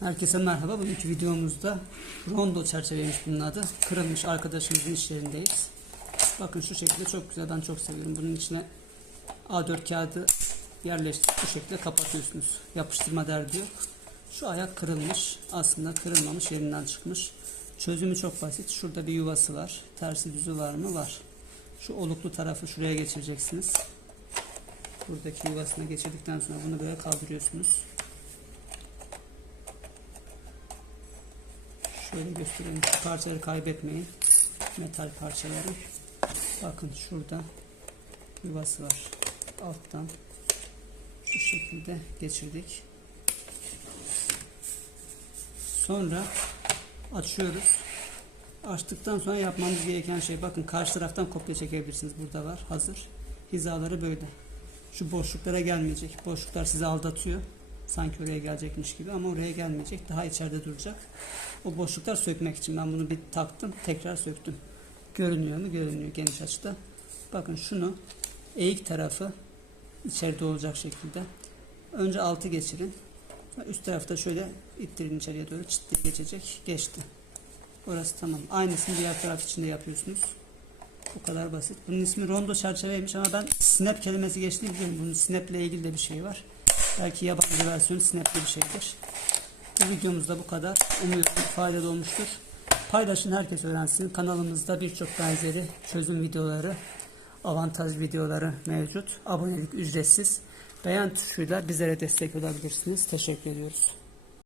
Herkese merhaba. Bugünkü videomuzda rondo çerçeveymiş bunun adı. Kırılmış arkadaşımızın iş yerindeyiz. Bakın şu şekilde çok güzel. Ben çok seviyorum. Bunun içine A4 kağıdı yerleştirip bu şekilde kapatıyorsunuz. Yapıştırma derdi yok. Şu ayak kırılmış. Aslında kırılmamış. Yerinden çıkmış. Çözümü çok basit. Şurada bir yuvası var. Tersi düzü var mı? Var. Şu oluklu tarafı şuraya geçireceksiniz. Buradaki yuvasına geçirdikten sonra bunu böyle kaldırıyorsunuz. Şöyle göstereyim. Parçaları kaybetmeyin. Metal parçaları. Bakın şurada yuvası var. Alttan şu şekilde geçirdik. Sonra açıyoruz. Açtıktan sonra yapmamız gereken şey bakın karşı taraftan kopya çekebilirsiniz. Burada var hazır. Hizaları böyle. Şu boşluklara gelmeyecek. Boşluklar sizi aldatıyor. Sanki oraya gelecekmiş gibi ama oraya gelmeyecek. Daha içeride duracak. O boşluklar sökmek için ben bunu bir taktım. Tekrar söktüm. Görünüyor mu? Görünüyor geniş açıda. Bakın şunu eğik tarafı içeride olacak şekilde. Önce altı geçirin. Üst tarafta şöyle ittirin içeriye doğru çıt geçecek. Geçti. Orası tamam. Aynısını diğer taraf için de yapıyorsunuz. Bu kadar basit. Bunun ismi rondo çerçeveymiş ama ben snap kelimesi geçtiğini biliyorum. Bunun snap ile ilgili de bir şey var. Belki yabancı versiyonu snap'li bir şeydir. Bu videomuzda bu kadar. Umuyorum faydalı olmuştur. Paylaşın herkes öğrensin. Kanalımızda birçok benzeri çözüm videoları, avantaj videoları mevcut. Abonelik ücretsiz. Beğen tuşuyla bizlere destek olabilirsiniz. Teşekkür ediyoruz.